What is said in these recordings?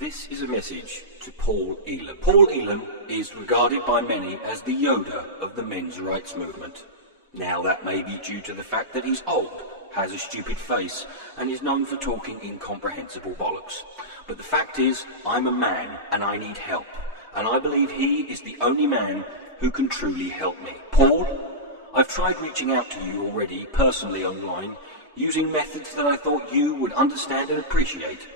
This is a message to Paul Elam. Paul Elam is regarded by many as the Yoda of the men's rights movement. Now that may be due to the fact that he's old, has a stupid face, and is known for talking incomprehensible bollocks. But the fact is, I'm a man and I need help, and I believe he is the only man who can truly help me. Paul, I've tried reaching out to you already, personally online, using methods that I thought you would understand and appreciate.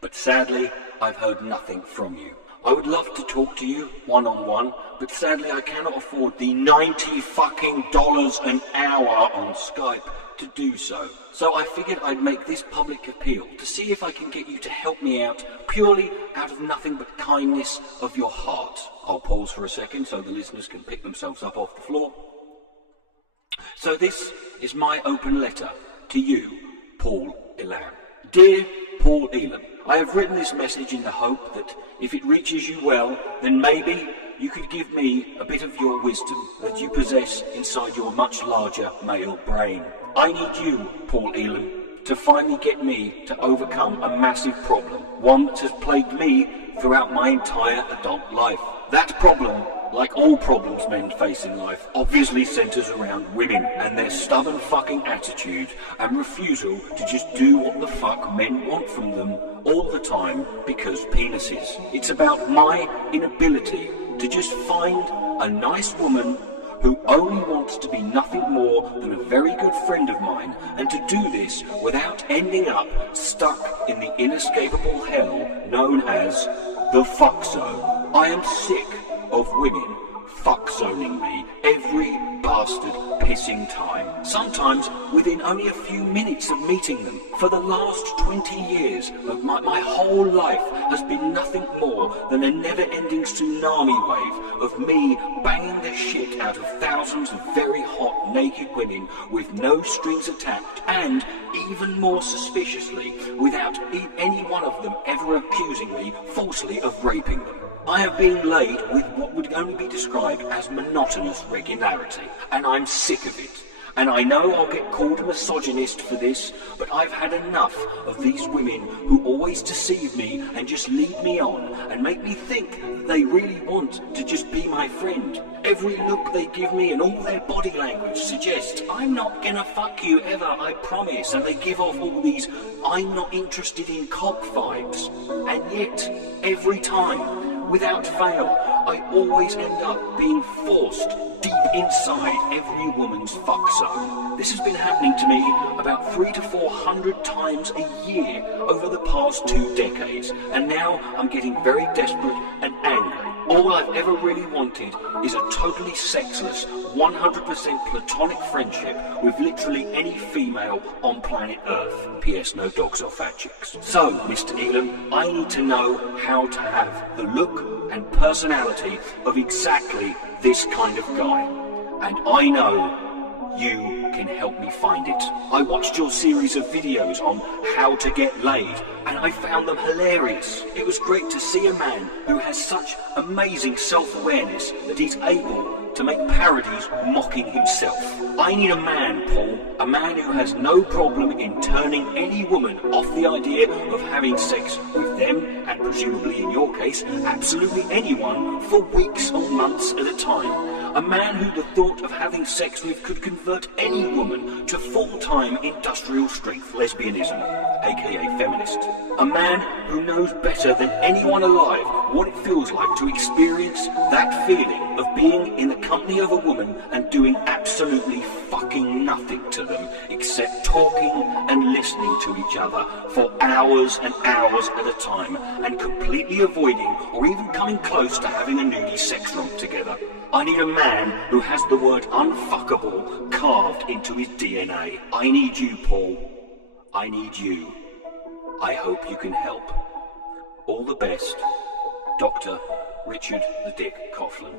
But sadly, I've heard nothing from you. I would love to talk to you one-on-one, but sadly I cannot afford the $90 fucking an hour on Skype to do so. So I figured I'd make this public appeal to see if I can get you to help me out purely out of nothing but kindness of your heart. I'll pause for a second so the listeners can pick themselves up off the floor. So this is my open letter to you, Paul Elam. Dear Paul Elam, I have written this message in the hope that if it reaches you well, then maybe you could give me a bit of your wisdom that you possess inside your much larger male brain. I need you, Paul Elam, to finally get me to overcome a massive problem, one that has plagued me throughout my entire adult life. That problem, like all problems men face in life, obviously centers around women and their stubborn fucking attitude and refusal to just do what the fuck men want from them all the time because penises. It's about my inability to just find a nice woman who only wants to be nothing more than a very good friend of mine, and to do this without ending up stuck in the inescapable hell known as the fuck zone. I am sick of women fuck zoning me every bastard pissing time. Sometimes within only a few minutes of meeting them. For the last 20 years of my whole life has been nothing more than a never-ending tsunami wave of me banging the shit out of thousands of very hot naked women with no strings attached, and even more suspiciously, without any one of them ever accusing me falsely of raping them. I have been laid with what would only be described as monotonous regularity, and I'm sick of it. And I know I'll get called a misogynist for this, but I've had enough of these women who always deceive me and just lead me on and make me think that they really want to just be my friend. Every look they give me and all their body language suggests, I'm not gonna fuck you ever, I promise. And they give off all these, I'm not interested in cock vibes. And yet, every time, without fail, I always end up being forced deep inside every woman's fuck zone. This has been happening to me about 300 to 400 times a year over the past 2 decades, and now I'm getting very desperate and angry. All I've ever really wanted is a totally sexless, 100% platonic friendship with literally any female on planet Earth. P.S. no dogs or fat chicks. So, Mr. Elam, I need to know how to have the look and personality of exactly this kind of guy. And I know you can help me find it. I watched your series of videos on how to get laid, and I found them hilarious. It was great to see a man who has such amazing self-awareness that he's able to make parodies mocking himself. I need a man, Paul, a man who has no problem in turning any woman off the idea of having sex with them, and presumably in your case, absolutely anyone, for weeks or months at a time. A man who the thought of having sex with could convert any woman to full-time industrial strength lesbianism, aka feminist. A man who knows better than anyone alive what it feels like to experience that feeling of being in the company of a woman and doing absolutely fucking nothing to them except talking and listening to each other for hours and hours at a time, and completely avoiding or even coming close to having a nudie sex romp together. I need a man who has the word unfuckable carved into his DNA. I need you, Paul. I need you. I hope you can help. All the best, Dr. Richard the Dick Coughlin.